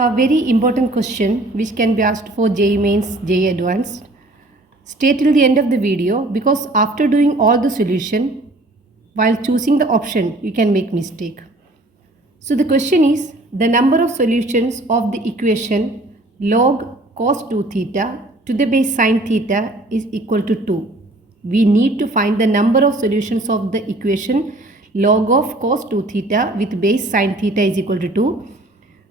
A very important question which can be asked for JEE Mains, JEE Advanced. Stay till the end of the video because after doing all the solution, while choosing the option, you can make mistake. So the question is, the number of solutions of the equation log cos 2 theta to the base sin theta is equal to 2. We need to find the number of solutions of the equation log of cos 2 theta with base sin theta is equal to 2.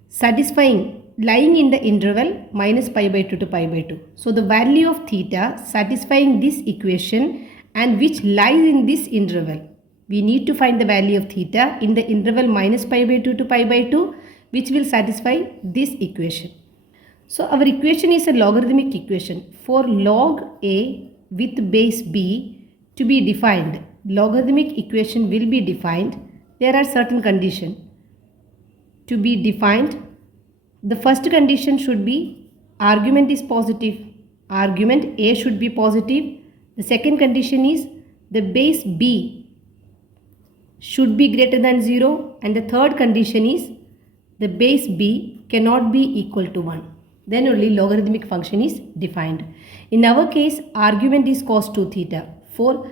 Satisfying lying in the interval minus pi by 2 to pi by 2. So the value of theta satisfying this equation and which lies in this interval. We need to find the value of theta in the interval minus pi by 2 to pi by 2 which will satisfy this equation. So our equation is a logarithmic equation. For log A with base B to be defined, logarithmic equation will be defined. There are certain conditions to be defined. The first condition should be argument is positive. Argument A should be positive. The second condition is the base B should be greater than 0. And the third condition is the base B cannot be equal to 1. Then only logarithmic function is defined. In our case, argument is cos 2 theta. For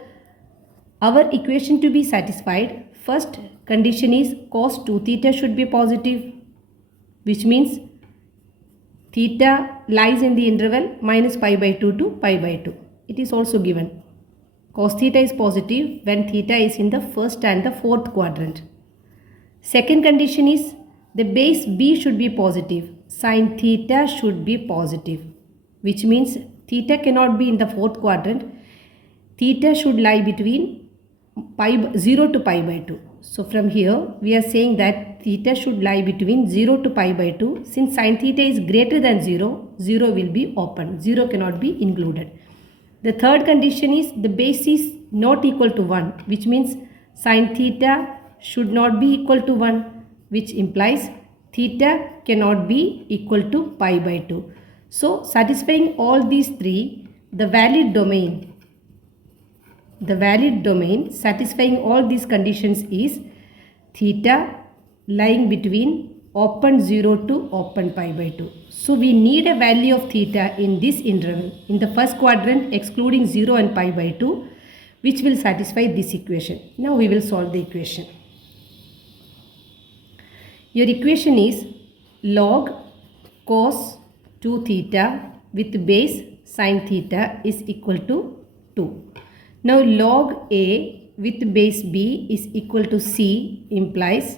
our equation to be satisfied, first condition is cos 2 theta should be positive, which means theta lies in the interval minus pi by 2 to pi by 2. It is also given. Cos theta is positive when theta is in the first and the fourth quadrant. Second condition is the base B should be positive. Sin theta should be positive, which means theta cannot be in the fourth quadrant. Theta should lie between 0 to pi by 2. So from here we are saying that theta should lie between 0 to pi by 2. Since sin theta is greater than 0, 0 will be open. 0 cannot be included. The third condition is the base is not equal to 1, which means sin theta should not be equal to 1, which implies theta cannot be equal to pi by 2. So satisfying all these three, the valid domain satisfying all these conditions is theta lying between open 0 to open pi by 2. So we need a value of theta in this interval in the first quadrant excluding 0 and pi by 2, which will satisfy this equation. Now we will solve the equation. Your equation is log cos 2 theta with base sin theta is equal to 2. Now log A with base B is equal to C implies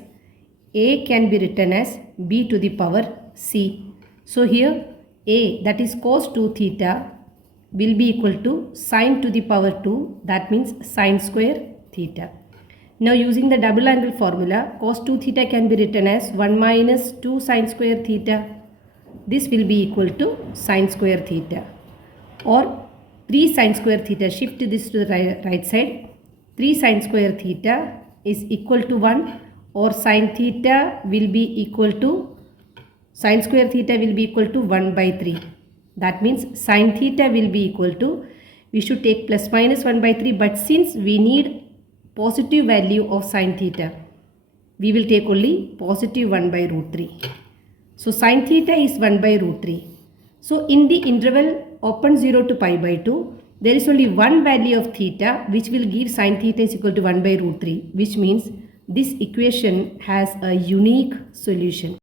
A can be written as B to the power C. So here A, that is cos 2 theta, will be equal to sin to the power 2, that means sin square theta. Now using the double angle formula, cos 2 theta can be written as 1 minus 2 sin square theta. This will be equal to sin square theta, or 3 sin square theta. Shift this to the right side. 3 sin square theta is equal to 1, or sin theta will be equal to, sin square theta will be equal to 1 by 3. That means sin theta will be equal to, we should take plus minus 1 by 3, but since we need positive value of sin theta, we will take only positive 1 by root 3. So sin theta is 1 by root 3. So in the interval open 0 to pi by 2, there is only one value of theta which will give sin theta is equal to 1 by root 3, which means this equation has a unique solution.